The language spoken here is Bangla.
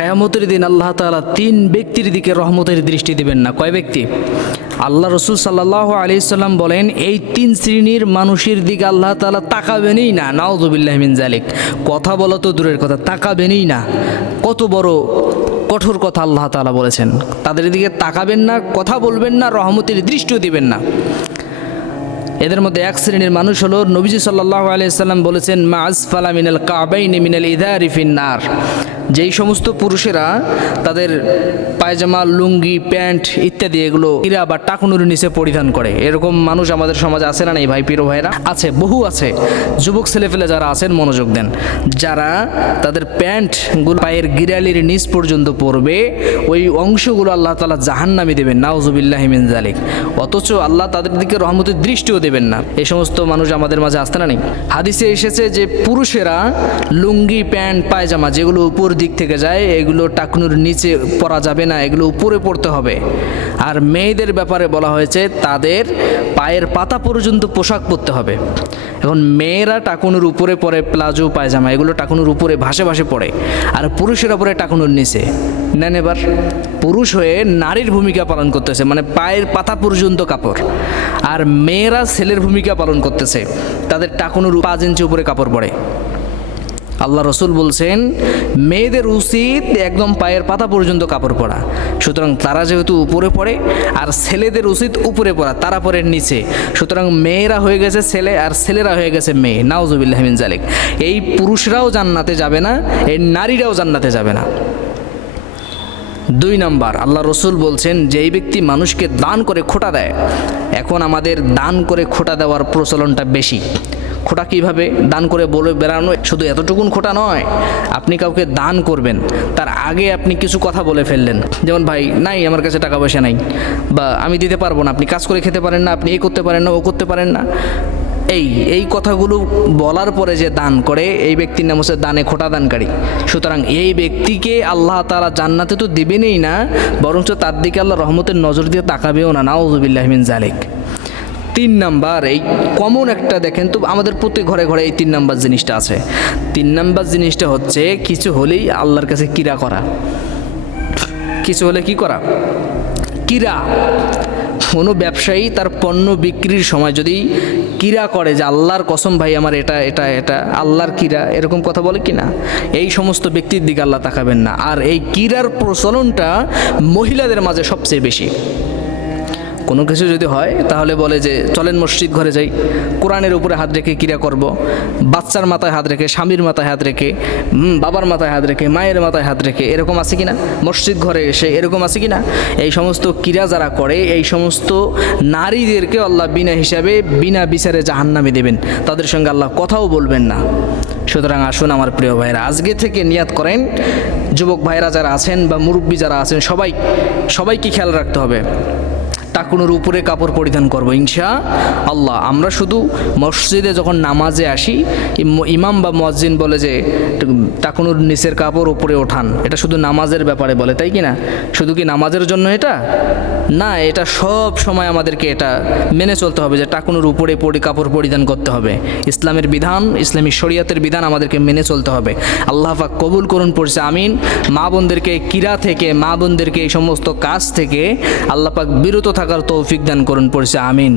কিয়ামতের দিন আল্লাহ তাআলা তিন ব্যক্তির দিকে রহমতের দৃষ্টি দিবেন না। কয় ব্যক্তি? আল্লাহ রসুল সাল্লাল্লাহু আলাইহি সাল্লাম বলেন, এই তিন শ্রেণীর মানুষের দিকে আল্লাহ তাআলা তাকাবেনই না। নাউযুবিল্লাহি মিন যালিক। কথা বলা তো দূরের কথা, তাকাবেনই না। কত বড় কঠোর কথা আল্লাহ তাআলা বলেছেন। তাদের দিকে তাকাবেন না, কথা বলবেন না, রহমতের দৃষ্টিও দিবেন না। এদের মধ্যে এক শ্রেণীর মানুষ হলো, নবীজি সাল্লাল্লাহু আলাইহি সাল্লাম বলেছেন, মা আসফালা মিনাল কাবাইনি মিনাল ইযারি ফিন্নার। যেই সমস্ত পুরুষেরা তাদের পায়জামা, লুঙ্গি, প্যান্ট ইত্যাদি এগুলো হীরা বা টাকনুর নিচে পরিধান করে, এরকম মানুষ আমাদের সমাজে আছে না? নেই ভাই, প্রিয় ভাইরা? আছে, বহু আছে। যুবক ছেলেপেলে যারা আছেন মনোযোগ দেন, যারা তাদের প্যান্টগুলো পায়ের গিরালির নিচ পর্যন্ত পরবে, ওই অংশগুলো আল্লাহ তাআলা জাহান্নামে দেবেন। নাউযুবিল্লাহি মিন যালিক। অথচ আল্লাহ তাদের দিকে রহমতের দৃষ্টিও দেবেন না। এই সমস্ত মানুষ আমাদের মাঝে আসতে না? নেই? হাদিসে এসেছে যে পুরুষেরা লুঙ্গি, প্যান্ট, পায়জামা যেগুলো উপর দিক থেকে যায়, এগুলো টাকনুর নিচে পরা যাবে না, এগুলো উপরে পড়তে হবে। আর মেয়েদের ব্যাপারে বলা হয়েছে তাদের পায়ের পাতা পর্যন্ত পোশাক পরতে হবে। এখন মেয়েরা টাকনুর উপরে পরে প্লাজো, পায়জামা, এগুলো টাকনুর উপরে ভাসে ভাসে পড়ে, আর পুরুষেরা পরে টাকনুর নিচে। নেন এবার, পুরুষ হয়ে নারীর ভূমিকা পালন করতেছে, মানে পায়ের পাতা পর্যন্ত কাপড়, আর মেয়েরা ছেলের ভূমিকা পালন করতেছে, তাদের টাকনুর 5 ইঞ্চি উপরে কাপড় পরে। আল্লাহ রসুল বলছেন মেয়েদের উচিত একদম পায়ের পাতা পর্যন্ত কাপড় পরা। সুতরাং তারা যেহেতু উপরে পড়ে, আর ছেলেদের উচিত উপরে পড়া, তারা পরে নিচে। সুতরাং মেয়েরা হয়ে গেছে ছেলে, আর ছেলেরা হয়ে গেছে মেয়ে। নাউযুবিল্লাহি মিন যালিক। এই পুরুষরাও জান্নাতে যাবে না, এই নারীরাও জান্নাতে যাবে না। 2 নাম্বার, আল্লাহ রসুল বলছেন যেই ব্যক্তি মানুষকে দান করে খোটা দেয়। এখন আমাদের দান করে খোটা দেওয়ার প্রচলনটা বেশি। খোটা কীভাবে? দান করে বলে বেড়ানো, শুধু এতটুকুন খোটা নয়, আপনি কাউকে দান করবেন তার আগে আপনি কিছু কথা বলে ফেললেন, যেমন ভাই নাই, আমার কাছে টাকা পয়সা নাই, বা আমি দিতে পারবো না, আপনি কাজ করে খেতে পারেন না, আপনি এই করতে পারেন না, ও করতে পারেন না। এই কথাগুলো বলার পরে যে দান করে, এই ব্যক্তির নাম হচ্ছে দানে খোটা দানকারী। সুতরাং এই ব্যক্তিকে আল্লাহ তাআলা জান্নাতে তো দিবেনই না, বরঞ্চ তার দিকে আল্লাহ রহমতের নজর দিয়ে তাকাবেও না। নাউযুবিল্লাহি মিন যালিক। 3 নাম্বার, এই কমন একটা দেখেন তো, আমাদের প্রত্যেক ঘরে ঘরে এই 3 নাম্বার জিনিসটা আছে। 3 নাম্বার জিনিসটা হচ্ছে কিছু হলেই আল্লাহর কাছে কিরা করা। কিছু হলে কি করা? কিরা। কোনো ব্যবসায়ী তার পণ্য বিক্রির সময় যদি কিরা করে যে আল্লাহর কসম ভাই আমার এটা এটা এটা আল্লাহর কিরা, এরকম কথা বলে কি না? এই সমস্ত ব্যক্তির দিকে আল্লাহ তাকাবেন না। আর এই কিরার প্রচলনটা মহিলাদের মাঝে সবচেয়ে বেশি। কোনো কিছু যদি হয় তাহলে বলে যে চলেন মসজিদ ঘরে যাই, কোরআনের উপরে হাত রেখে কিরা করব, বাচ্চার মাথায় হাত রেখে, স্বামীর মাথায় হাত রেখে, বাবার মাথায় হাত রেখে, মায়ের মাথায় হাত রেখে, এরকম আছে কি না? মসজিদ ঘরে এসে এরকম আছে কি না? এই সমস্ত কিরা যারা করে, এই সমস্ত নারীদেরকে আল্লাহ বিনা হিসাবে, বিনা বিচারে জাহান্নামে দেবেন। তাদের সঙ্গে আল্লাহ কথাও বলবেন না। সুতরাং আসুন আমার প্রিয় ভাইরা, আজকে থেকে নিয়াত করেন, যুবক ভাইরা যারা আছেন বা মুরব্বী যারা আছেন, সবাইকে খেয়াল রাখতে হবে, টাকনুর উপরে কাপড় পরিধান করবো ইনশাআল্লাহ। আমরা শুধু মসজিদে যখন নামাজে আসি, ইমাম বা মুয়াজ্জিন বলে যে টাকনুর নিচের কাপড় উপরে ওঠান, এটা শুধু নামাজের ব্যাপারে বলে, তাই কি না? শুধু কি নামাজের জন্য এটা না, এটা সব সময় আমাদেরকে এটা মেনে চলতে হবে যে টাকনুর উপরে কাপড় পরিধান করতে হবে। ইসলামের বিধান, ইসলামী শরিয়াতের বিধান আমাদেরকে মেনে চলতে হবে। আল্লাহ পাক কবুল করুন, পড়ছে আমিন। মা বোনদেরকে কিরা থেকে, মা বোনদেরকে এই সমস্ত কাজ থেকে আল্লাহ পাক বিরত থাকার তৌফিক দান করুন, পড়ছে আমিন।